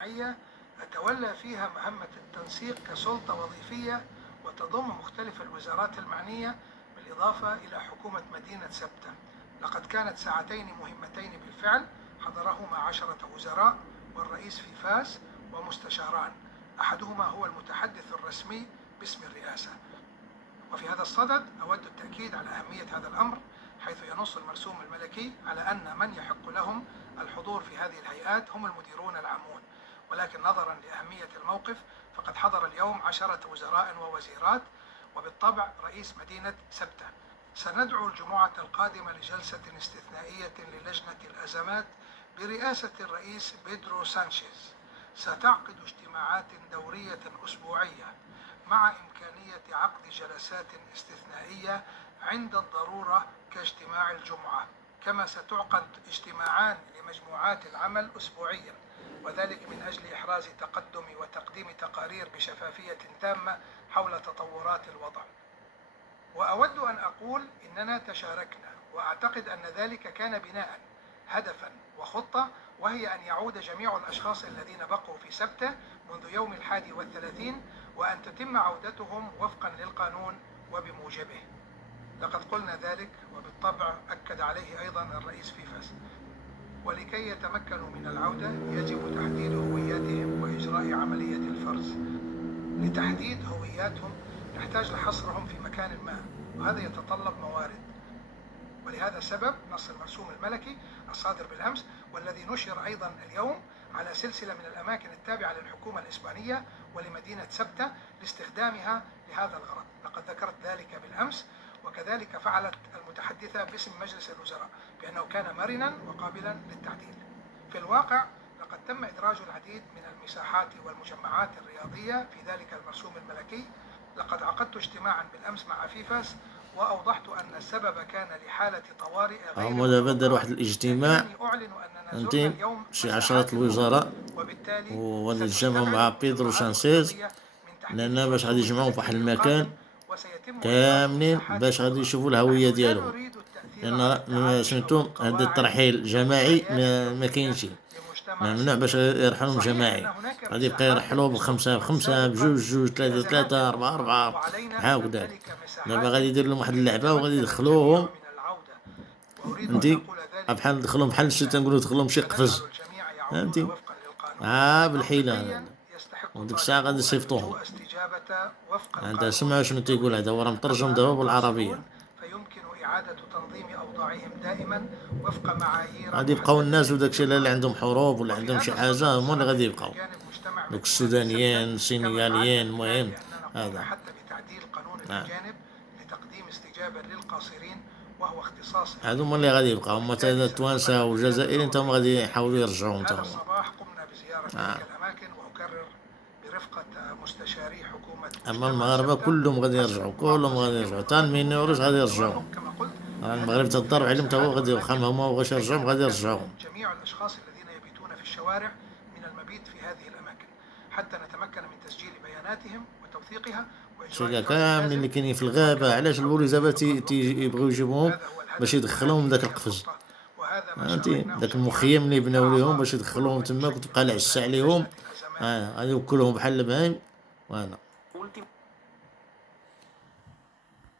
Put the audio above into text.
أتولى فيها مهمة التنسيق كسلطة وظيفية وتضم مختلف الوزارات المعنية بالإضافة إلى حكومة مدينة سبتة. لقد كانت ساعتين مهمتين بالفعل، حضرهما 10 وزراء والرئيس في فاس ومستشاران، أحدهما هو المتحدث الرسمي باسم الرئاسة. وفي هذا الصدد أود التأكيد على أهمية هذا الأمر، حيث ينص المرسوم الملكي على أن من يحق لهم الحضور في هذه الهيئات هم المديرون العامون، ولكن نظرا لأهمية الموقف فقد حضر اليوم 10 وزراء ووزيرات وبالطبع رئيس مدينة سبتة. سندعو الجمعة القادمة لجلسة استثنائية للجنة الأزمات برئاسة الرئيس بيدرو سانشيز، ستعقد اجتماعات دورية أسبوعية مع إمكانية عقد جلسات استثنائية عند الضرورة كاجتماع الجمعة، كما ستعقد اجتماعان لمجموعات العمل أسبوعيا، وذلك من أجل إحراز تقدم وتقديم تقارير بشفافية تامة حول تطورات الوضع. وأود أن أقول إننا تشاركنا، وأعتقد أن ذلك كان بناء هدفا وخطة، وهي أن يعود جميع الأشخاص الذين بقوا في سبتة منذ يوم 31 وأن تتم عودتهم وفقا للقانون وبموجبه. لقد قلنا ذلك وبالطبع أكد عليه أيضا الرئيس في فاس. ولكي يتمكنوا من العودة يجب تحديد هوياتهم وإجراء عملية الفرز. لتحديد هوياتهم نحتاج لحصرهم في مكان ما، وهذا يتطلب موارد. ولهذا السبب نص المرسوم الملكي الصادر بالأمس والذي نشر أيضا اليوم على سلسلة من الأماكن التابعة للحكومة الإسبانية ولمدينة سبتة لاستخدامها لهذا الغرض. لقد ذكرت ذلك بالأمس، وكذلك فعلت المتحدثة باسم مجلس الوزراء بأنه كان مرنا وقابلا للتعديل. في الواقع لقد تم إدراج العديد من المساحات والمجمعات الرياضية في ذلك المرسوم الملكي. لقد عقدت اجتماعا بالأمس مع فيفاس وأوضحت أن السبب كان لحالة طوارئ غير هم بدل واحد الاجتماع انتين شي 10 الوزراء وغادي يتجمعوا مع بيدرو سانشيز، لأن باش غادي يجمعوا في واحد المكان كاملين باش غادي يشوفوا الهوية ديالهم، لأن سمعتم هذا الترحيل جماعي ما كاينش، ممنوع باش يرحلهم جماعي، غادي يبقى يرحلوا بخمسة بجوج ثلاثة أربعة هكذا. دابا غادي يدير لهم واحد اللعبة وغادي يدخلوهم فهمتي بحال ندخلهم بحال شي تنقولوا دخلهم شي قفز فهمتي بالحيلة، وديك الساعة غادي يصيفطوهم. هذا سمعوا شنو تيقول، هذا هو راه مترجم دابا بالعربية. فيمكن إعادة تنظيم أوضاعهم دائما وفق معايير. غادي يبقاو الناس وداكشي اللي عندهم حروب ولا عندهم شي حاجة هما اللي غادي يبقاو، دوك السودانيين السينغاليين المهم هذا حتى بتعديل قانون الأجانب لتقديم استجابة للقاصرين وهو اختصاص. هادو هما اللي غادي يبقاو، هما التوانسة والجزائريين انت هما غادي يحاولوا يرجعوهم هذا الصباح قمنا بزيارة تلك الأماكن، وأكرر برفقة مستشاري حكومة. أما المغاربة كلهم غادي يرجعوا، كلهم غادي يرجعوا، تا المينوريس غادي يرجعوا. كما قلت المغرب تضرب عليهم تا هو غادي يوخم هما وغاش يرجعوا غادي يرجعوهم. جميع الأشخاص الذين يبيتون في الشوارع من المبيت في هذه الأماكن حتى نتمكن من تسجيل بياناتهم وتوثيقها وإجراء كاملين اللي كاينين في الغابة. علاش البوليسة يبغيو يجيبوهم باش يدخلوهم داك القفز فهمتي، داك المخيم اللي بناو ليهم باش يدخلوهم تماك وتبقى العسة عليهم، غادي يوكلوهم بحال البهايم.